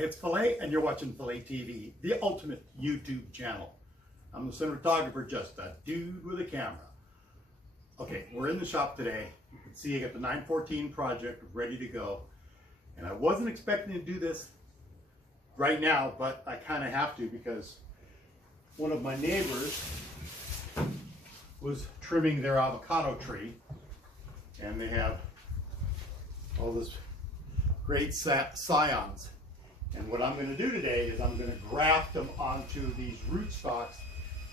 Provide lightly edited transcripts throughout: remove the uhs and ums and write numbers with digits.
it's PHILA, and you're watching PHILA TV, the ultimate YouTube channel. I'm the cinematographer, just a dude with a camera. Okay, we're in the shop today. You can see I got the 914 project ready to go. And I wasn't expecting to do this right now, but I kind of have to because one of my neighbors was trimming their avocado tree, and they have all this great scions. And what I'm going to do today is I'm going to graft them onto these rootstocks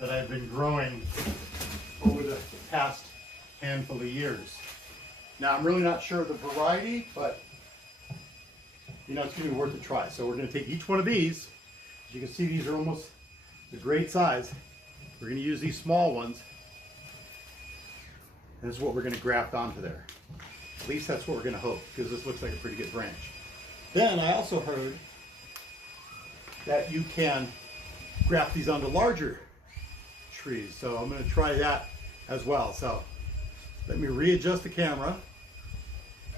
that I've been growing over the past handful of years. Now, I'm really not sure of the variety, but you know, it's going to be worth a try. So we're going to take each one of these. As you can see, these are almost the great size. We're going to use these small ones. And this is what we're going to graft onto there. At least that's what we're going to hope, because this looks like a pretty good branch. Then I also heard that you can graft these onto larger trees. So I'm going to try that as well. So let me readjust the camera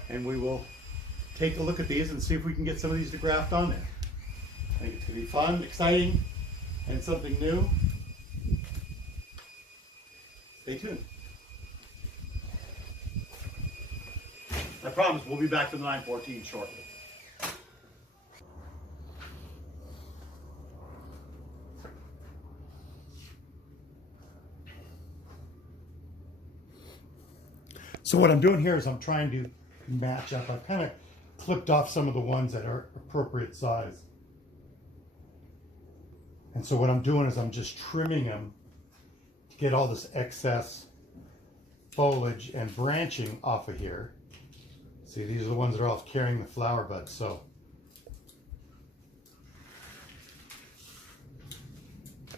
and we will take a look at these and see if we can get some of these to graft on there. I think it's going to be fun, exciting, and something new. Stay tuned. I promise we'll be back to the 914 shortly. So what I'm doing here is I'm trying to match up. I've kind of clipped off some of the ones that are appropriate size. And so what I'm doing is I'm just trimming them to get all this excess foliage and branching off of here. See, these are the ones that are all carrying the flower buds. So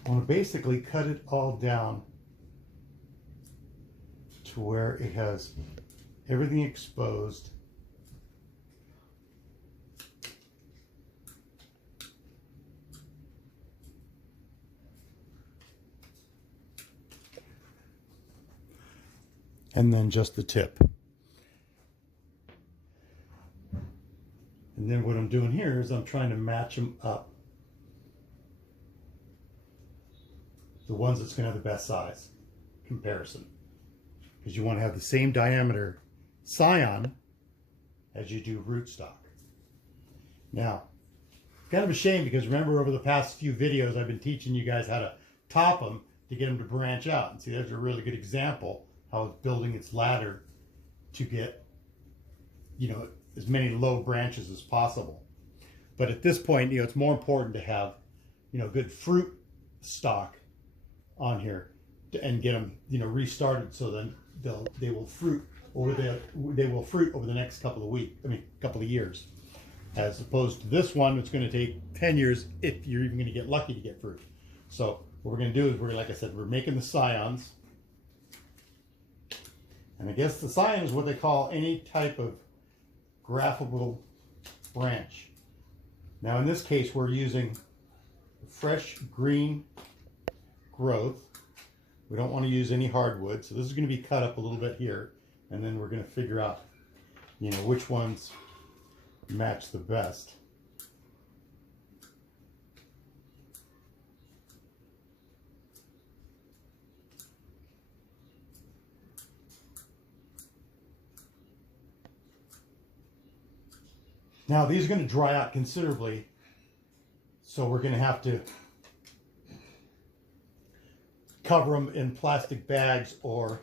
I want to basically cut it all down to where it has everything exposed. And then just the tip. And then what I'm doing here is I'm trying to match them up. The ones that's going to have the best size comparison. Because you want to have the same diameter scion as you do rootstock. Now, kind of a shame because remember over the past few videos I've been teaching you guys how to top them to get them to branch out. And see, there's a really good example how it's building its ladder to get, you know, as many low branches as possible. But at this point, you know, it's more important to have, you know, good fruit stock on here and get them, you know, restarted so then they will fruit over the next couple of years, as opposed to this one it's going to take 10 years if you're even going to get lucky to get fruit. So what we're going to do is like I said, we're making the scions. And I guess the scion is what they call any type of graftable branch. Now in this case we're using fresh green growth. We don't want to use any hardwood, so this is going to be cut up a little bit here, and then we're going to figure out, you know, which ones match the best. Now these are going to dry out considerably, so we're going to have to cover them in plastic bags or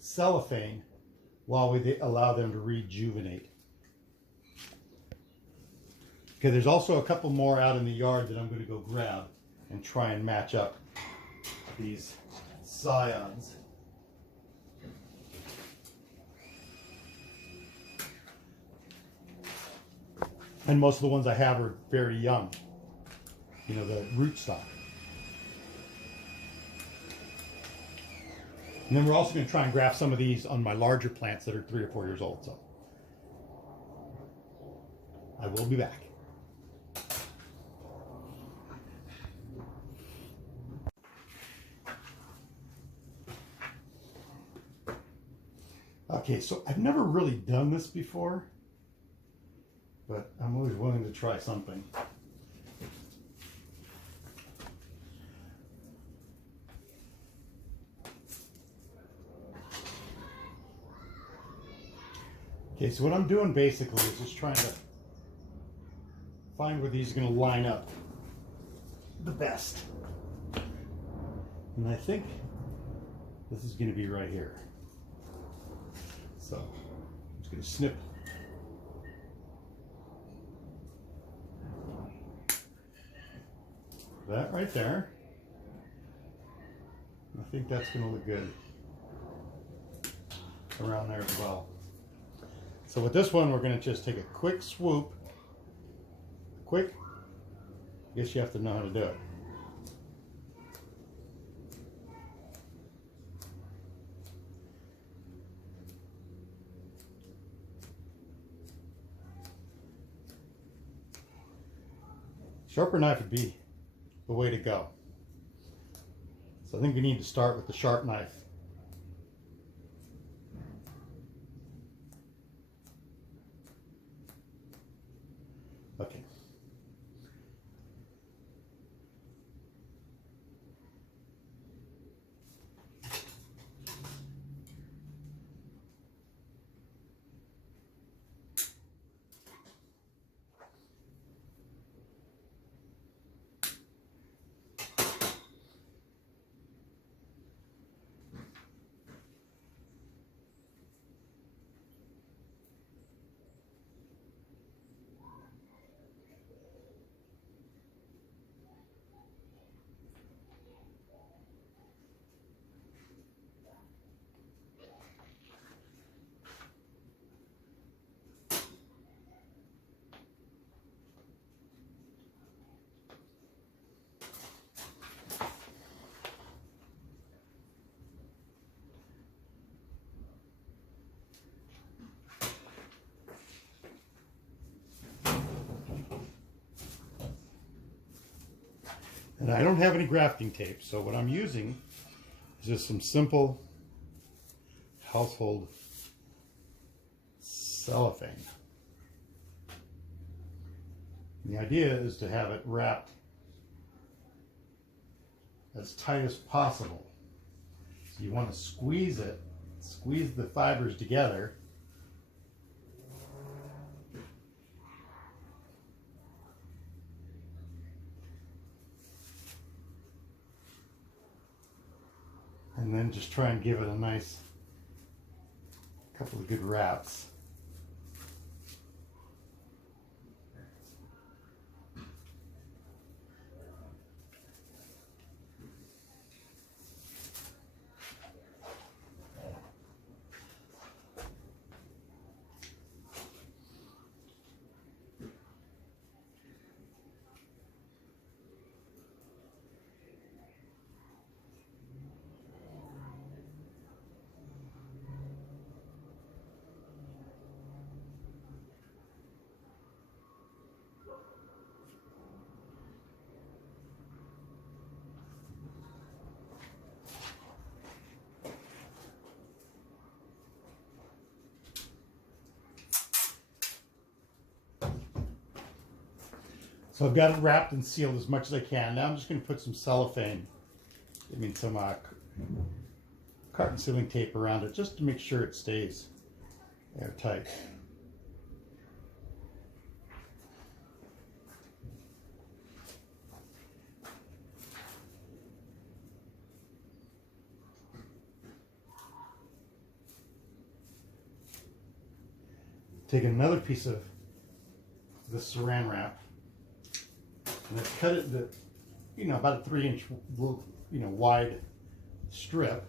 cellophane while we allow them to rejuvenate. Okay, there's also a couple more out in the yard that I'm going to go grab and try and match up these scions. And most of the ones I have are very young, you know, the rootstock. And then we're also going to try and graft some of these on my larger plants that are 3 or 4 years old. So I will be back. Okay, so I've never really done this before, but I'm always willing to try something. Okay, so what I'm doing basically is just trying to find where these are going to line up the best. And I think this is going to be right here. So I'm just going to snip that right there. I think that's going to look good around there as well. So with this one, we're going to just take a quick swoop. Quick. I guess you have to know how to do it. Sharper knife would be the way to go. So I think we need to start with the sharp knife. Okay. And I don't have any grafting tape, so what I'm using is just some simple household cellophane. And the idea is to have it wrapped as tight as possible. So you want to squeeze it, squeeze the fibers together. And then just try and give it a nice couple of good wraps. So I've got it wrapped and sealed as much as I can. Now I'm just going to put some cellophane, some carton sealing tape around it just to make sure it stays airtight. Take another piece of this saran wrap and I've cut it into, about a 3-inch, wide strip.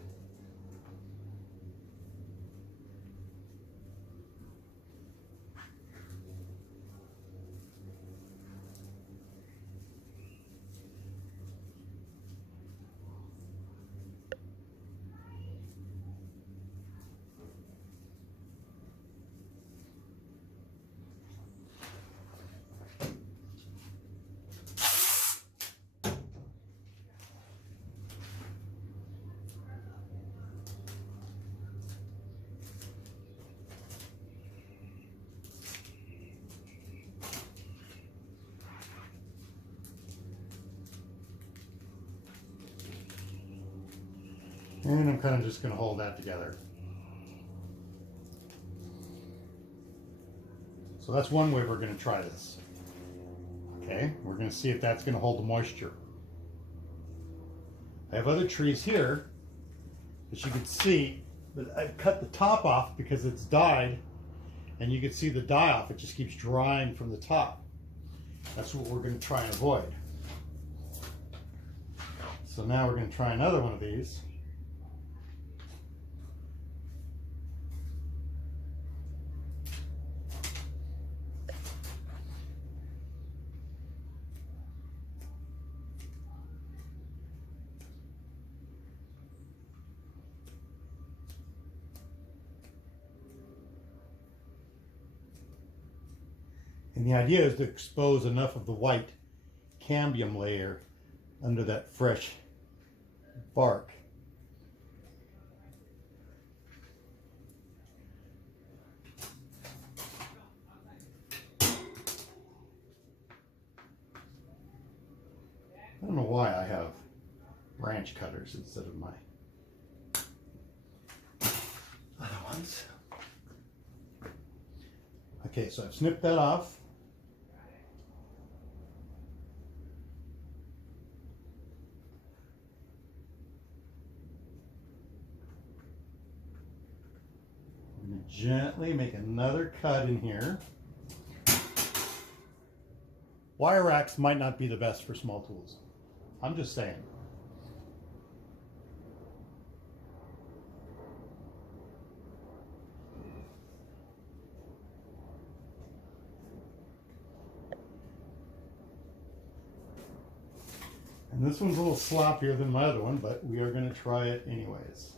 And I'm kind of just going to hold that together. So that's one way we're going to try this. Okay, we're going to see if that's going to hold the moisture. I have other trees here, as you can see, but I've cut the top off because it's dyed, and you can see the dye off. It just keeps drying from the top. That's what we're going to try and avoid. So now we're going to try another one of these. And the idea is to expose enough of the white cambium layer under that fresh bark. I don't know why I have branch cutters instead of my other ones. Okay, so I've snipped that off. I'm going to gently make another cut in here. Wire racks might not be the best for small tools. I'm just saying. And this one's a little sloppier than my other one, but we are going to try it anyways.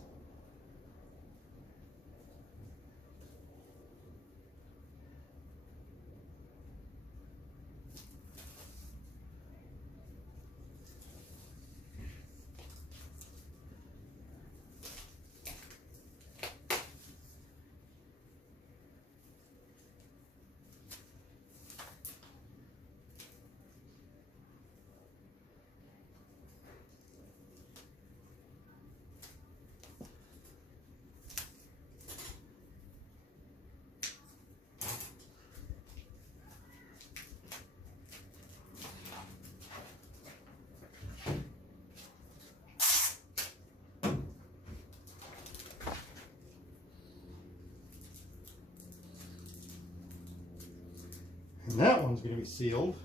And that one's going to be sealed.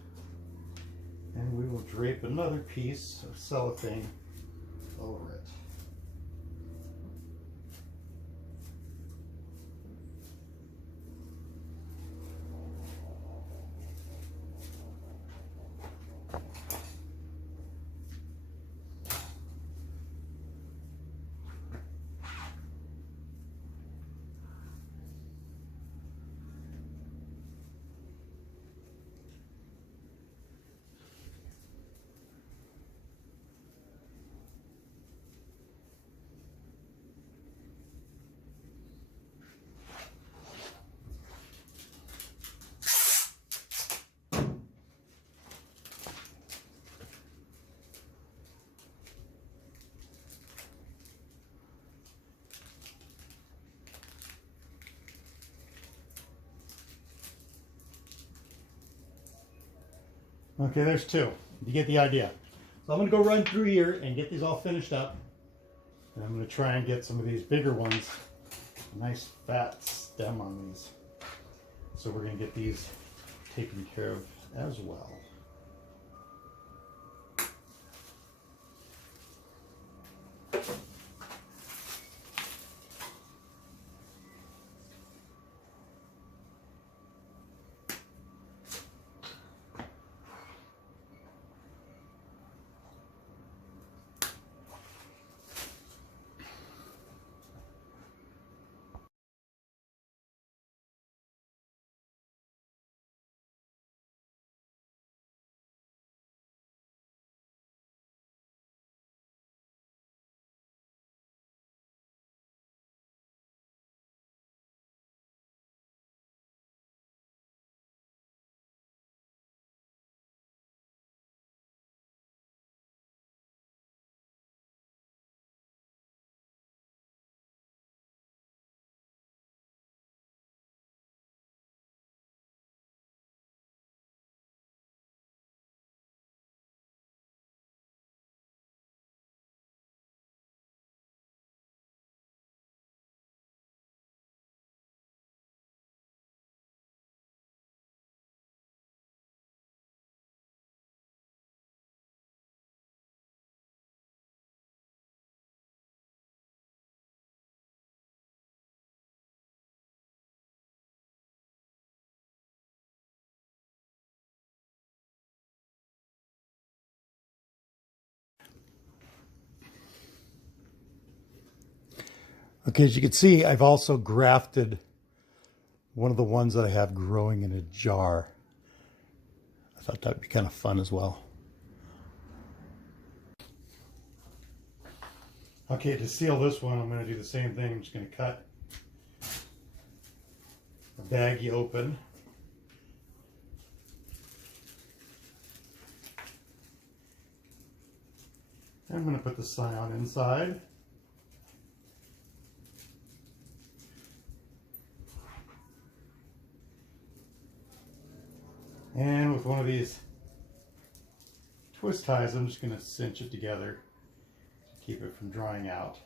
And we will drape another piece of cellophane over it. Okay, there's two. You get the idea. So I'm going to go run through here and get these all finished up. And I'm going to try and get some of these bigger ones. A nice fat stem on these. So we're going to get these taken care of as well. Okay, as you can see, I've also grafted one of the ones that I have growing in a jar. I thought that would be kind of fun as well. Okay, to seal this one, I'm going to do the same thing. I'm just going to cut a baggie open. I'm going to put the scion inside. And with one of these twist ties, I'm just going to cinch it together to keep it from drying out.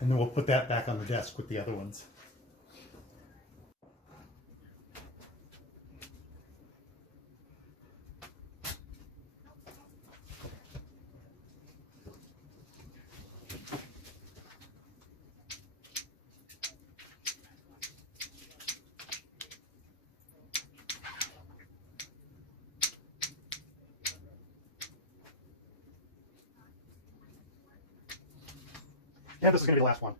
And then we'll put that back on the desk with the other ones. Yeah, this is going to be the last one.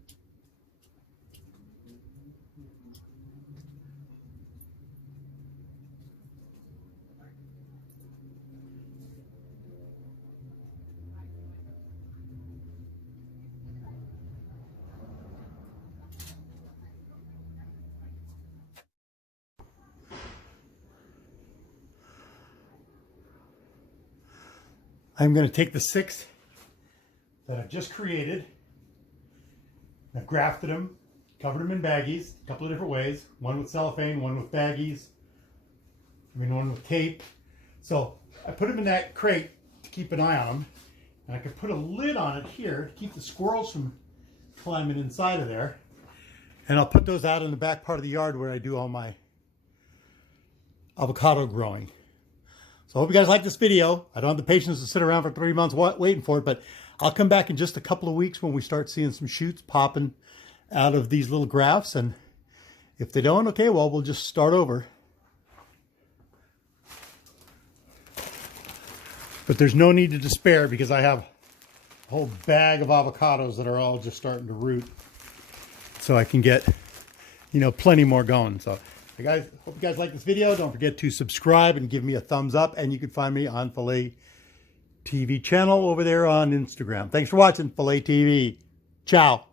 I'm going to take the 6 that I've just created. I've grafted them, covered them in baggies, a couple of different ways. One with cellophane, one with baggies, one with tape. So I put them in that crate to keep an eye on them. And I could put a lid on it here to keep the squirrels from climbing inside of there. And I'll put those out in the back part of the yard where I do all my avocado growing. So I hope you guys like this video. I don't have the patience to sit around for 3 months waiting for it, but I'll come back in just a couple of weeks when we start seeing some shoots popping out of these little grafts. And if they don't, okay, well, we'll just start over. But there's no need to despair because I have a whole bag of avocados that are all just starting to root. So I can get, plenty more going. So, hey guys, hope you guys like this video. Don't forget to subscribe and give me a thumbs up. And you can find me on PHILA TV channel over there on Instagram. Thanks for watching PHILA TV. Ciao.